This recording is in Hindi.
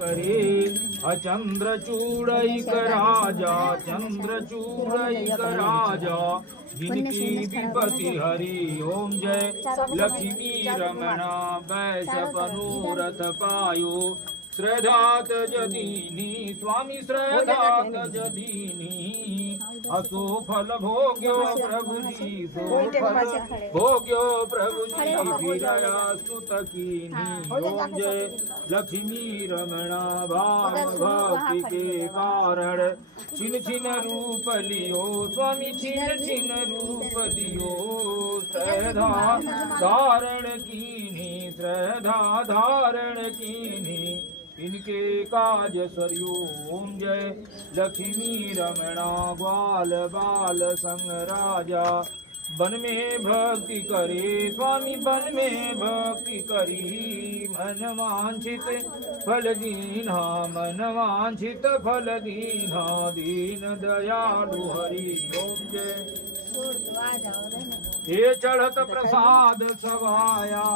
करे अचंद्रचूड़ैक राजा चंद्रचूड़ैक राजा जिनकी विपति हरि ओम जय लक्ष्मी रमणा वैशपनोरथ पायो श्रद्धात जदीनी स्वामी श्रद्धात जदीनी असो फल भोग्यो प्रभु जी सो फल भोग्यो प्रभु जी फिरया स्तुत कीनी ओम जय लक्ष्मी रमणा भाव भक्ति के कारण छिन छिन रूप लियो स्वामी छिन छिन रूप लियो श्रद्धा धारण कीनी श्रद्धा धारण कीनी इनके काज सरयू ओम जय लक्ष्मी रमणा ग्वाल बाल संग राजा वन में भक्ति करे स्वामी वन में भक्ति करी मन वांछित फल दीना मन वांछित फल दीना दीन दयालु हरि ओम जय ये चढ़त प्रसाद सवाया।